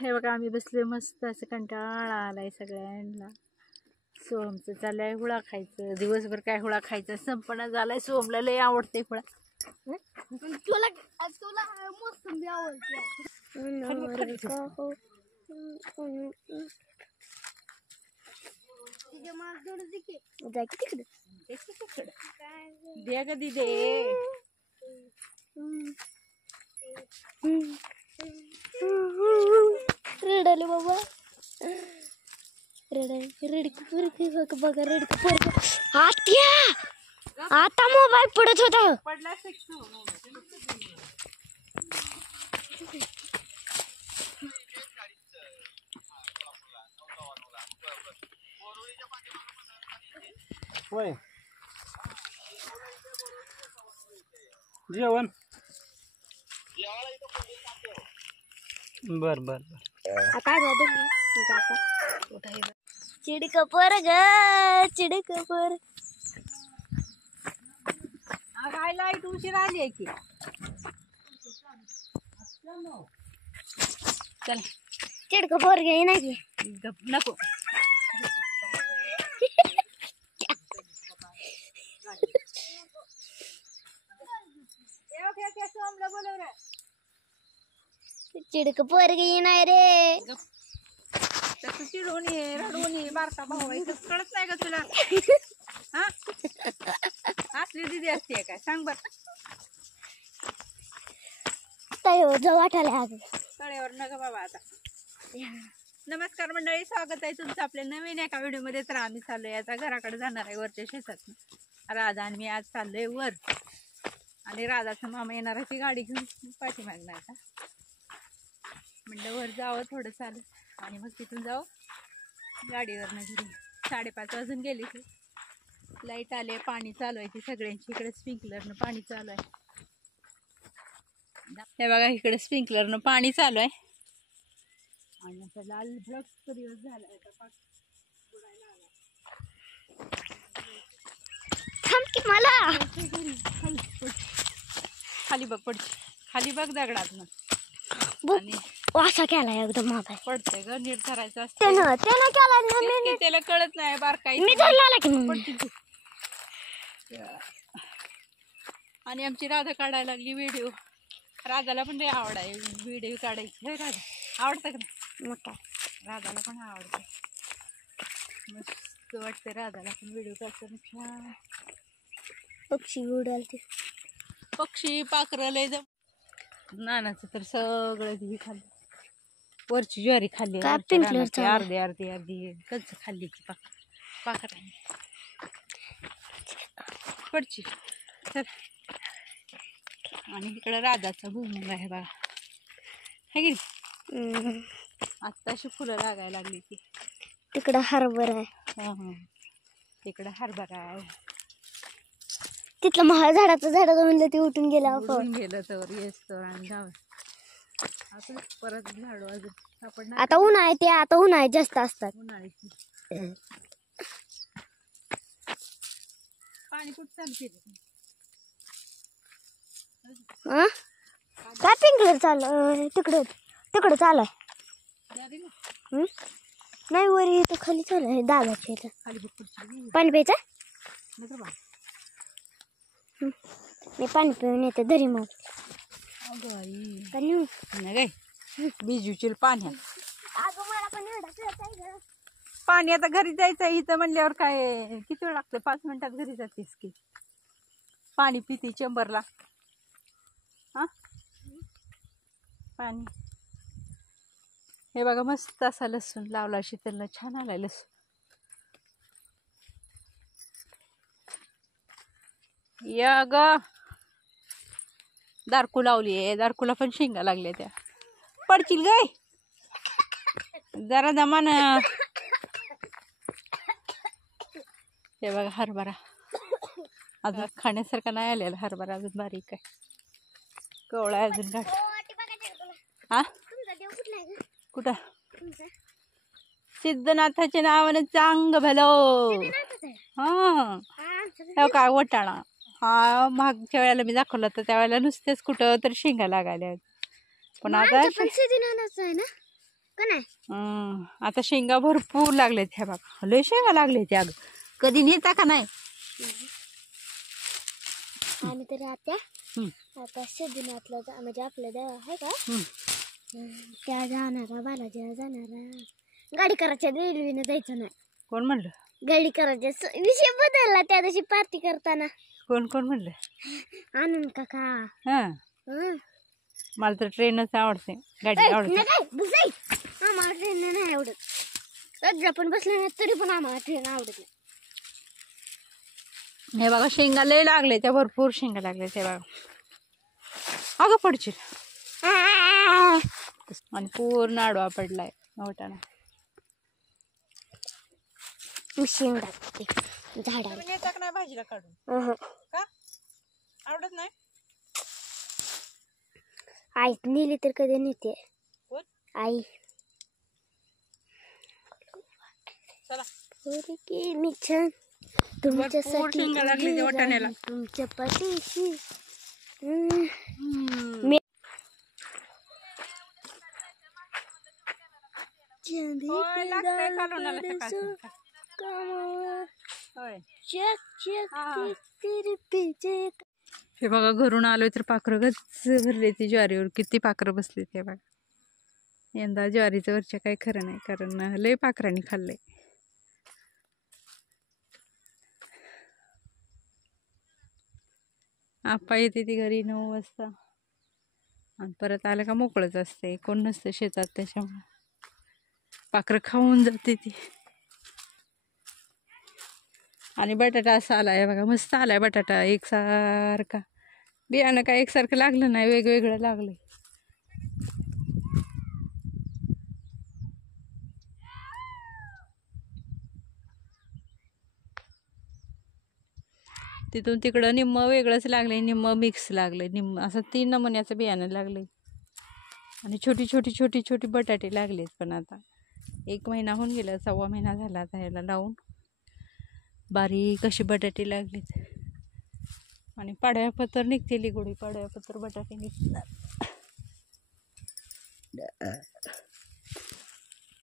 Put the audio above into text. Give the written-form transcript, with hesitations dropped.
हे बघा आम्ही बसले मस्त असं कंटाळा आलाय सगळ्यांना. सोहमचं चाललंय हुळा खायचं. दिवसभर काय हुळा खायचं संपणा झालाय. सोहमला लय आवडते हुळा. तुला मोसंबी आवडते. दे कधी दे. रडाले बाबा रडक बघा रडक आत्या आता मोबाईल पडत होता. पडला होय जेवण बर बर आता चिडक पर ग चिडक पर काय लाईट उशीर आली आहे की. चल चिडक पर घे नाही नको. चिडक पर घे नाही रे. तसं चिडून ये रडून ये. बारका भाऊ आहे कळत नाही का तुला. हा असली दिदी असते काय सांग बर. जाऊ वाटायला तळ्यावर नका बाबा आता. नमस्कार मंडळी, स्वागत आहे तुमचं आपल्या नवीन एका व्हिडिओमध्ये. तर आम्ही चाललोय आता घराकडे जाणार आहे वरच्या शेतात. राधा आणि मी आज चाललोय वर. आणि राधाचा मामा येणार आहे ती गाडी घेऊन पाठीमागणार आता. म्हणलं वर जावं थोडं चालत आणि मग तिथून जाऊ गाडीवरनं घरी. 5:30 वाजून गेले की लाईट आले. पाणी चालू आहे ती सगळ्यांची. इकडे स्प्रिंकलरनं पाणी चालू आहे. हे बघा इकडे स्प्रिंकलरनं पाणी चालू आहे. आणि आता लाल भडक दिवस झाला आता मला खाली बघ पडते. खाली बघ दगडात ना. आणि वासा केला एकदम मोबाईल पडते ग. नीट करायचं असतं. त्यानं केला त्याला कळत नाही बारकाई. मी धरला की आणि आमची राधा काढायला लागली व्हिडिओ. राधाला पण लय आवड आहे व्हिडिओ काढायची. हे राधा आवडतं का नाही. मग काय राधाला पण आवडतं. मस्त वाटतं राधाला पण व्हिडिओ काढताना. छान पक्षी उडालते. पक्षी पाखरं लय नानाचं तर सगळं घी खाल्लं. वरची ज्वारी खाल्ली. अर्धी अर्धी अर्धी कच्च खाल्ली की पाखरांनी. पडची चल. आणि इकडं राधाचा भुईमुग आहे बघा. है की नाही. आत्ताशी फुलं लागायला लागली ती. तिकडं हरभरा आहे. तिकडं हरभरा आहे. तिथलं महा झाडाचं म्हणलं ते उठून गेलं. गेलं तर येस तर आणि जावं. आता परत झाडू अजून आपण आता उन्हाळ्यात ते आता उन्हाळ्यात जास्त असतात. उन्हाळ्याची पाणी कुठं चालते. काय पिंकलर चालू तिकडं चालू आहे. नाही वर इथं खाली चालू आहे. दादाच्या इथं खाली पाणी प्यायचं. मी पाणी पिऊन येते दरी मग. काय बिजूची पाणी. पाणी आता घरी जायचं इथं म्हणल्यावर काय किती वेळ लागतो. 5 मिनिटात घरी जातेस की. पाणी पिते चेंबरला. हा पाणी. हे बघा मस्त असा लसूण लावला शीतलनं. छान आलाय लसूण. या ग दारकू लावली आहे. दारकूला पण शेंगा लागल्या त्या. पडतील गाय जरा जमान. हे बघा हरभरा अजून खाण्यासारखा नाही आलेला. हरभरा अजून बारीक आहे. कवळा अजून घाट. हा कुठं सिद्धनाथाच्या नावानं चांग भलो. हा काय वटाणा. हा मागच्या वेळेला मी दाखवलं तर त्यावेळेला नुसतेच कुठं तर शेंगा लागायला. पण आता का नाही आता शेंगा भरपूर लागलेत ह्या बघा, लय शेंगा लागले त्या. कधी नेता का नाही? आम्ही तर आता सिद्धीनाथला म्हणजे आपल्या देवा आहे का त्या जाणारा बालाजीला जाणारा. गाडी करायच्या रेल्वेनं जायचं नाही. कोण म्हणलं? गाडी करायच्या विषय बदलला त्या दिवशी पार्टी करताना. कोण कोण म्हणलं? आनंद काका. हा, हं. मला तर ट्रेनच आवडते, गाडी आवडते. आम्हाला ट्रेन नाही आवडत. सध्या पण बसले नाही तरी पण आम्हाला ट्रेन आवडत नाही. हे बघा शेंगा लय लागले त्या, भरपूर शेंगा लागले ते बघा. अगं पडशील. आणि पूर्ण आडवा पडलाय मोठाना. शेंगा झाडाला नाही भाजीला काढून का आवडत नाही? आई नेली तर कधी नेते आई. चला मी छान तुमच्यासाठी शेंगा लागली त्या वाटाण्याला. तुमच्या पाठीशी. लागतंय कालवणाला सकाळचं. होय. हे बघा घरून आलोय तर पाखरं गच्च भरले ती ज्वारीवर. किती पाखरं बसली ते बघा. यंदा ज्वारीचं वरच्या काही खरं नाही, कारण लय पाखरांनी खाल्लंय. आप्पा येते ती घरी 9 वाजता आणि परत आलं का मोकळंच असते, कोण नसतं शेतात. त्याच्यामुळे पाखरं खाऊन जाते ती. आणि बटाटा असा आलाय बघा, मस्त आलाय बटाटा एकसारखा. बियाणं काय एकसारखं लागलं नाही, वेगवेगळं लागलंय. तिथून तिकडं निम्म वेगळंच लागलंय, निम्म मिक्स लागलंय, निम्म असं 3 नमुन्याचं बियाणं लागलंय. आणि छोटी छोटी छोटी छोटी बटाटे लागलेत. पण आता 1 महिना होऊन गेला, 1.25 महिना झाला आता ह्याला लावून. बारीक अशी बटाटे लागलेत. आणि पाडव्यापत्र निघतील, गुढी पाडव्यापत्र बटाटे निघतात.